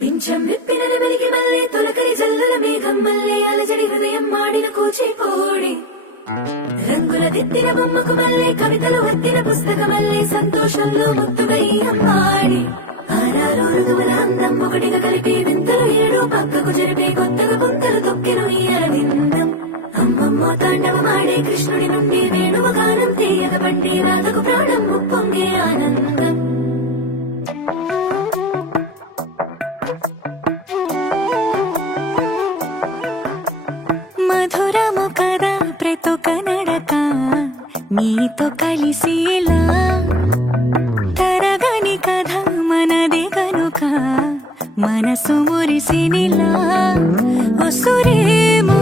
పింఛం విప్పిన నెమలికి మల్లె తొలకరి జల్లుల మేఘం మల్లె అలజడి హృదయం మాడిన కూచిపూడి రంగుల దిద్దిన బొమ్మకు మల్లె కవితలు వత్తిన పుస్తక మల్లె సంతోషంలో ముత్తుగా ఈ అమ్మాడి ఆరారు ఋతువుల అందం ఒకటిగా కలిపి వింతలు ఏడు పక్కకు జరిపే కొత్తగా పుంతలు తొక్కిన ఈ అరవిందం అమ్మమ్మో తాండవమాడే కృష్ణుడి నుండి వేణువ గానం తీయగ పండి రాతకు ప్రాణం ముప్పొంగే ఆనందం మధురము కదా ప్రతొక నడక నీతో కలిసేలా తరగని కథ మనదే కనుక మనసు మురిసినిలా ఒసురేమో